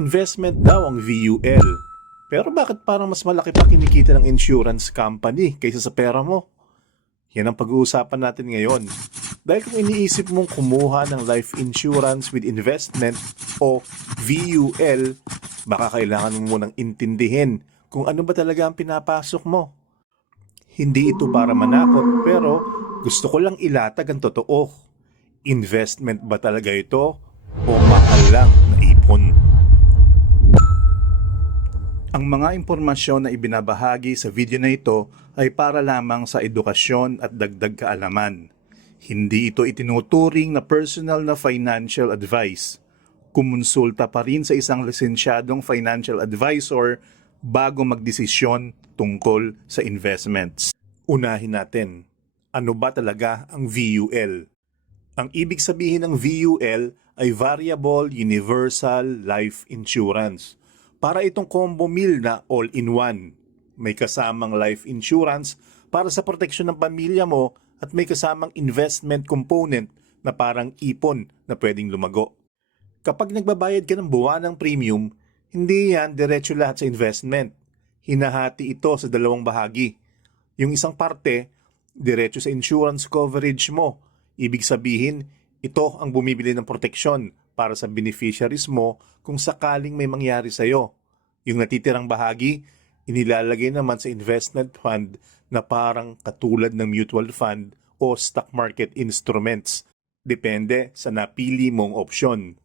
Investment daw ang VUL. Pero bakit parang mas malaki pa kinikita ng insurance company kaysa sa pera mo? Yan ang pag-uusapan natin ngayon. Dahil kung iniisip mong kumuha ng life insurance with investment o VUL, baka kailangan mo munang intindihin kung ano ba talaga ang pinapasok mo. Hindi ito para manakot pero gusto ko lang ilatag ang totoo. Investment ba talaga ito o mahal lang Ang mga impormasyon na ibinabahagi sa video na ito ay para lamang sa edukasyon at dagdag kaalaman. Hindi ito itinuturing na personal na financial advice. Kumonsulta pa rin sa isang lisensyadong financial advisor bago magdesisyon tungkol sa investments. Unahin natin, ano ba talaga ang VUL? Ang ibig sabihin ng VUL ay Variable Universal Life Insurance. Para itong combo meal na all-in-one. May kasamang life insurance para sa proteksyon ng pamilya mo at may kasamang investment component na parang ipon na pwedeng lumago. Kapag nagbabayad ka ng buwanang premium, hindi yan diretso lahat sa investment. Hinahati ito sa dalawang bahagi. Yung isang parte, diretso sa insurance coverage mo. Ibig sabihin, ito ang bumibili ng proteksyon para sa beneficiaries mo kung sakaling may mangyari sa'yo. Yung natitirang bahagi, inilalagay naman sa investment fund na parang katulad ng mutual fund o stock market instruments. Depende sa napili mong opsyon.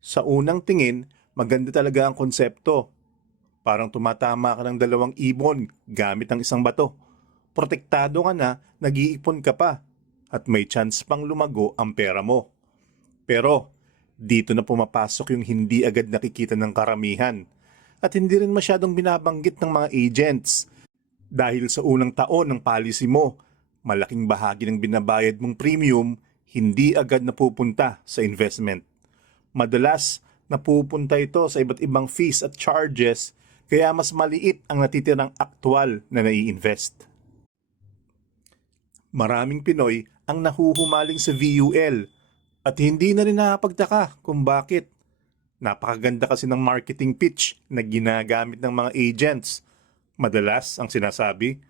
Sa unang tingin, maganda talaga ang konsepto. Parang tumatama ka ng dalawang ibon gamit ang isang bato. Protektado ka na, nag-iipon ka pa, at may chance pang lumago ang pera mo. Pero, dito na pumapasok yung hindi agad nakikita ng karamihan at hindi rin masyadong binabanggit ng mga agents. Dahil sa unang taon ng policy mo, malaking bahagi ng binabayad mong premium hindi agad napupunta sa investment. Madalas, napupunta ito sa iba't ibang fees at charges kaya mas maliit ang natitirang aktwal na nai-invest. Maraming Pinoy ang nahuhumaling sa VUL at hindi na rin nakapagtaka kung bakit. Napakaganda kasi ng marketing pitch na ginagamit ng mga agents. Madalas ang sinasabi,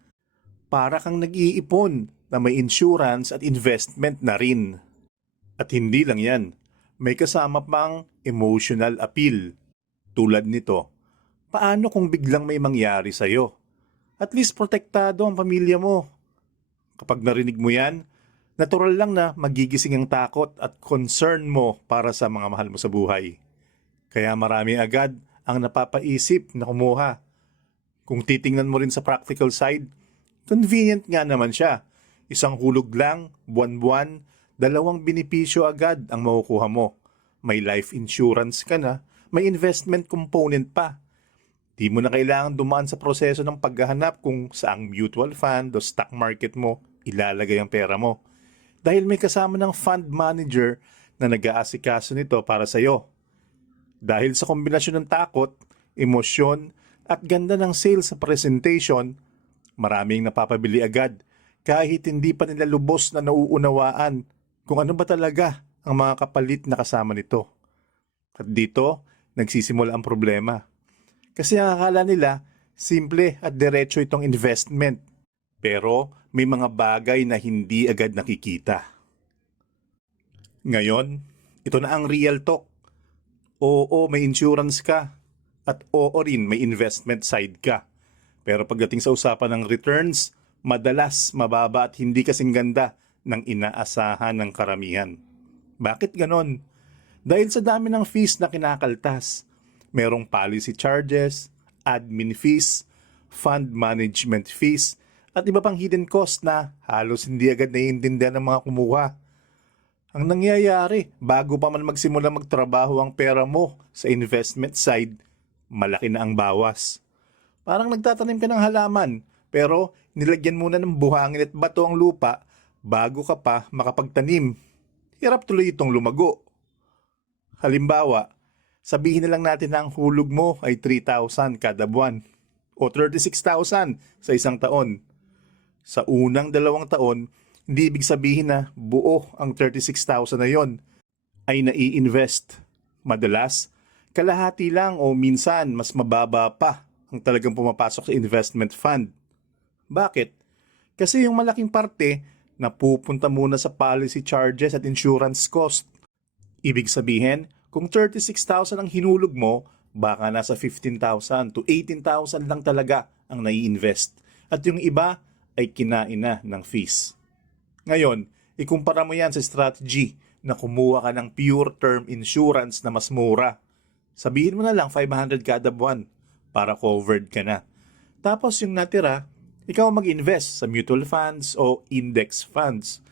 para kang nag-iipon na may insurance at investment na rin. At hindi lang yan, may kasama pang emotional appeal. Tulad nito, paano kung biglang may mangyari sa'yo? At least protektado ang pamilya mo. Kapag narinig mo yan, natural lang na magigising ang takot at concern mo para sa mga mahal mo sa buhay. Kaya marami agad ang napapaisip na kumuha. Kung titingnan mo rin sa practical side, convenient nga naman siya. Isang hulog lang, buwan-buwan, dalawang benepisyo agad ang makukuha mo. May life insurance ka na, may investment component pa. Di mo na kailangan dumaan sa proseso ng paghahanap kung saang mutual fund o stock market mo ilalagay ang pera mo. Dahil may kasama ng fund manager na nag-aasikaso nito para sa iyo. Dahil sa kombinasyon ng takot, emosyon, at ganda ng sales sa presentation, maraming napapabili agad kahit hindi pa nila lubos na nauunawaan kung ano ba talaga ang mga kapalit na kasama nito. At dito, nagsisimula ang problema. Kasi ang akala nila, simple at diretso itong investment. Pero may mga bagay na hindi agad nakikita. Ngayon, ito na ang real talk. Oo, may insurance ka. At oo rin, may investment side ka. Pero pagdating sa usapan ng returns, madalas mababa at hindi kasing ganda ng inaasahan ng karamihan. Bakit ganon? Dahil sa dami ng fees na kinakaltas, merong policy charges, admin fees, fund management fees, at iba pang hidden cost na halos hindi agad naiintindihan ng mga kumuha. Ang nangyayari, bago pa man magsimula magtrabaho ang pera mo sa investment side, malaki na ang bawas. Parang nagtatanim ka ng halaman, pero nilagyan muna ng buhangin at bato ang lupa bago ka pa makapagtanim. Hirap tuloy itong lumago. Halimbawa, sabihin na lang natin na ang hulog mo ay 3,000 kada buwan o 36,000 sa isang taon. Sa unang dalawang taon, hindi ibig sabihin na buo ang 36,000 na yon ay nai-invest. Madalas, kalahati lang o minsan mas mababa pa ang talagang pumapasok sa investment fund. Bakit? Kasi yung malaking parte napupunta muna sa policy charges at insurance cost. Ibig sabihin, kung 36,000 ang hinulog mo, baka nasa 15,000 to 18,000 lang talaga ang nai-invest. At yung iba ay kinain na ng fees. Ngayon, ikumpara mo yan sa strategy na kumuha ka ng pure term insurance na mas mura. Sabihin mo na lang 500 kada buwan para covered ka na. Tapos yung natira, ikaw mag-invest sa mutual funds o index funds.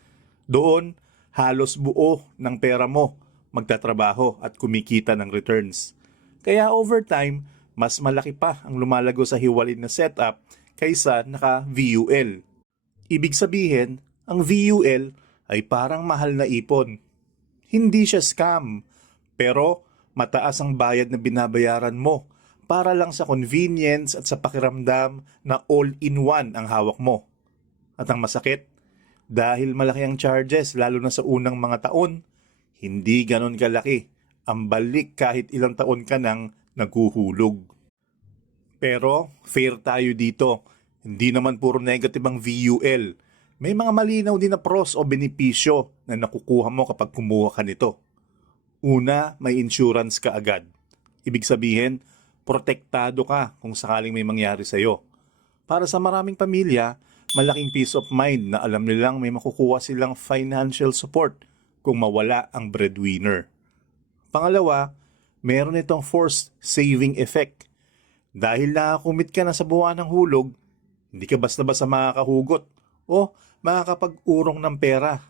Doon, halos buo ng pera mo magtatrabaho at kumikita ng returns. Kaya over time, mas malaki pa ang lumalago sa hiwalay na setup kaysa naka-VUL. Ibig sabihin, ang VUL ay parang mahal na ipon. Hindi siya scam, pero mataas ang bayad na binabayaran mo para lang sa convenience at sa pakiramdam na all-in-one ang hawak mo. At ang masakit, dahil malaki ang charges lalo na sa unang mga taon, hindi ganon kalaki ang balik kahit ilang taon ka nang naghuhulog. Pero fair tayo dito. Hindi naman puro negative ang VUL. May mga malinaw din na pros o benepisyo na nakukuha mo kapag kumuha ka nito. Una, may insurance ka agad. Ibig sabihin, protektado ka kung sakaling may mangyari sa'yo. Para sa maraming pamilya, malaking peace of mind na alam nilang may makukuha silang financial support kung mawala ang breadwinner. Pangalawa, meron itong forced saving effect. Dahil nakakumit ka na sa buwan ng hulog, hindi ka basta-basta makakahugot o makakapag-urong ng pera.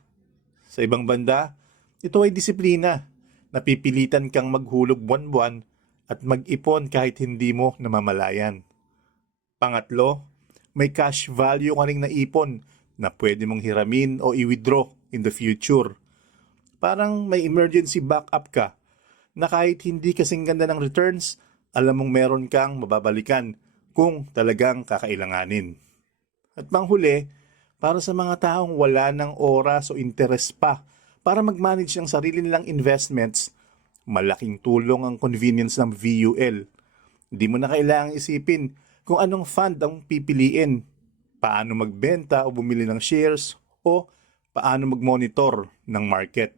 Sa ibang banda, ito ay disiplina. Napipilitan kang maghulog buwan-buwan at mag-ipon kahit hindi mo namamalayan. Pangatlo, may cash value ka ring naipon na pwede mong hiramin o i-withdraw in the future. Parang may emergency backup ka na kahit hindi kasing ganda ng returns, alam mong meron kang mababalikan kung talagang kakailanganin. At panghuli, para sa mga taong wala ng oras o interest pa para mag-manage ng sarili nilang investments, malaking tulong ang convenience ng VUL. Hindi mo na kailangang isipin kung anong fund ang pipiliin, paano magbenta o bumili ng shares, o paano mag-monitor ng market.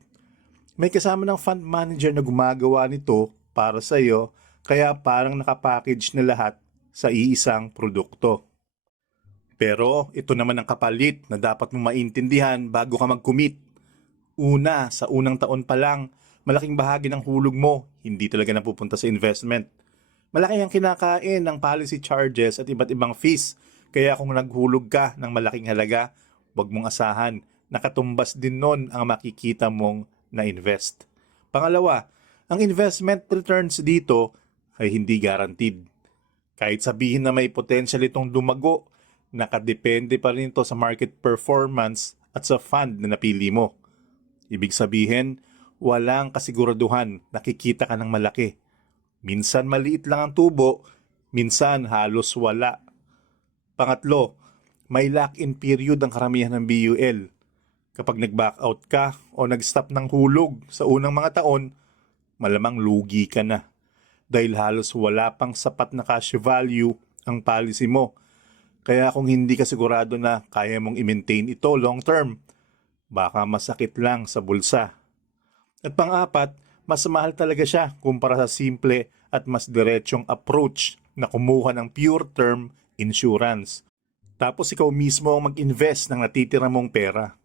May kasama ng fund manager na gumagawa nito para sa iyo, kaya parang nakapackage na lahat sa iisang produkto. Pero ito naman ang kapalit na dapat mong maintindihan bago ka mag-commit. Una, sa unang taon pa lang, malaking bahagi ng hulog mo hindi talaga napupunta sa investment. Malaki ang kinakain ng policy charges at iba't ibang fees. Kaya kung naghulog ka ng malaking halaga, huwag mong asahan. Nakatumbas din nun ang makikita mong na-invest. Pangalawa, ang investment returns dito ay hindi guaranteed. Kahit sabihin na may potential itong dumago, nakadepende pa rin ito sa market performance at sa fund na napili mo. Ibig sabihin, walang kasiguraduhan nakikita ka ng malaki. Minsan maliit lang ang tubo, minsan halos wala. Pangatlo, may lock-in period ang karamihan ng BUL. Kapag nag-back out ka o nag-stop ng hulog sa unang mga taon, malamang lugi ka na. Dahil halos wala pang sapat na cash value ang policy mo. Kaya kung hindi ka sigurado na kaya mong i-maintain ito long term, baka masakit lang sa bulsa. At pang-apat, mas mahal talaga siya kumpara sa simple at mas diretsong approach na kumuha ng pure term insurance. Tapos ikaw mismo ang mag-invest ng natitira mong pera.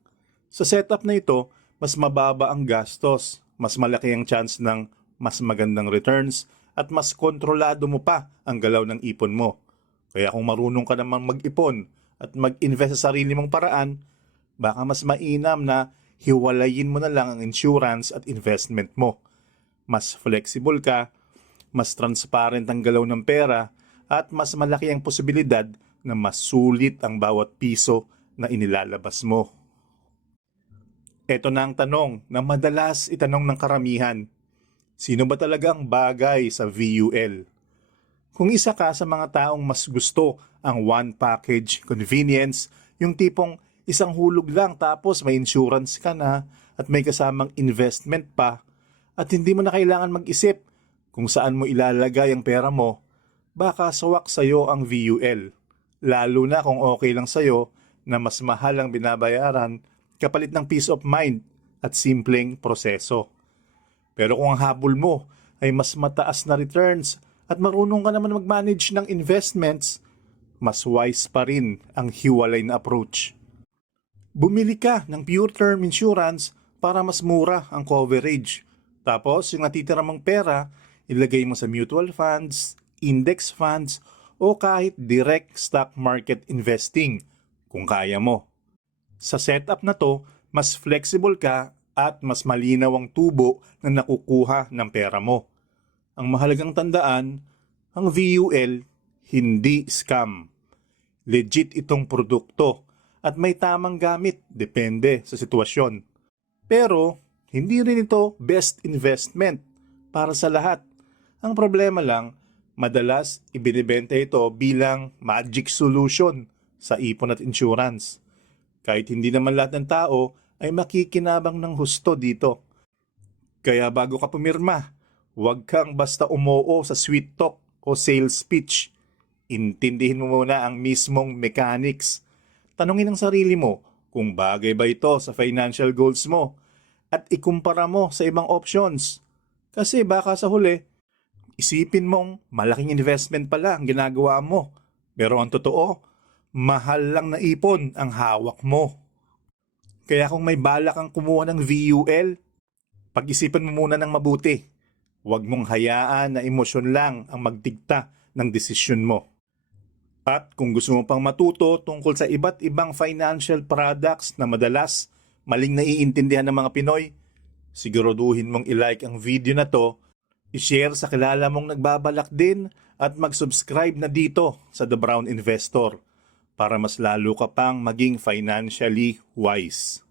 Sa setup na ito, mas mababa ang gastos, mas malaki ang chance ng mas magandang returns, at mas kontrolado mo pa ang galaw ng ipon mo. Kaya kung marunong ka naman mag-ipon at mag-invest sa sarili mong paraan, baka mas mainam na hiwalayin mo na lang ang insurance at investment mo. Mas flexible ka, mas transparent ang galaw ng pera, at mas malaki ang posibilidad na mas sulit ang bawat piso na inilalabas mo. Ito na ang tanong na madalas itanong ng karamihan. Sino ba talaga ang bagay sa VUL? Kung isa ka sa mga taong mas gusto ang one package convenience, yung tipong isang hulog lang tapos may insurance ka na at may kasamang investment pa at hindi mo na kailangan mag-isip kung saan mo ilalagay ang pera mo, baka sawak sa'yo ang VUL. Lalo na kung okay lang sa'yo na mas mahal ang binabayaran kapalit ng peace of mind at simpleng proseso. Pero kung ang habol mo ay mas mataas na returns at marunong ka naman mag-manage ng investments, mas wise pa rin ang hiwalay na approach. Bumili ka ng pure term insurance para mas mura ang coverage. Tapos, yung natitira mong pera, ilagay mo sa mutual funds, index funds, o kahit direct stock market investing kung kaya mo. Sa setup na to, mas flexible ka at mas malinaw ang tubo na nakukuha ng pera mo. Ang mahalagang tandaan, ang VUL hindi scam. Legit itong produkto at may tamang gamit depende sa sitwasyon. Pero hindi rin ito best investment para sa lahat. Ang problema lang, madalas ibinibenta ito bilang magic solution sa ipon at insurance. Kahit hindi naman lahat ng tao ay makikinabang ng husto dito. Kaya bago ka pumirma, huwag kang basta umoo sa sweet talk o sales pitch. Intindihin mo muna ang mismong mechanics. Tanungin ang sarili mo kung bagay ba ito sa financial goals mo at ikumpara mo sa ibang options. Kasi baka sa huli, isipin mong malaking investment pala ang ginagawa mo. Pero ang totoo, mahal lang na ipon ang hawak mo. Kaya kung may balak kang kumuha ng VUL, pag-isipan mo muna ng mabuti. Huwag mong hayaan na emosyon lang ang magdikta ng desisyon mo. At kung gusto mo pang matuto tungkol sa iba't ibang financial products na madalas maling naiintindihan ng mga Pinoy, siguraduhin mong ilike ang video na to, ishare sa kilala mong nagbabalak din at mag-subscribe na dito sa The Brown Investor para mas lalo ka pang maging financially wise.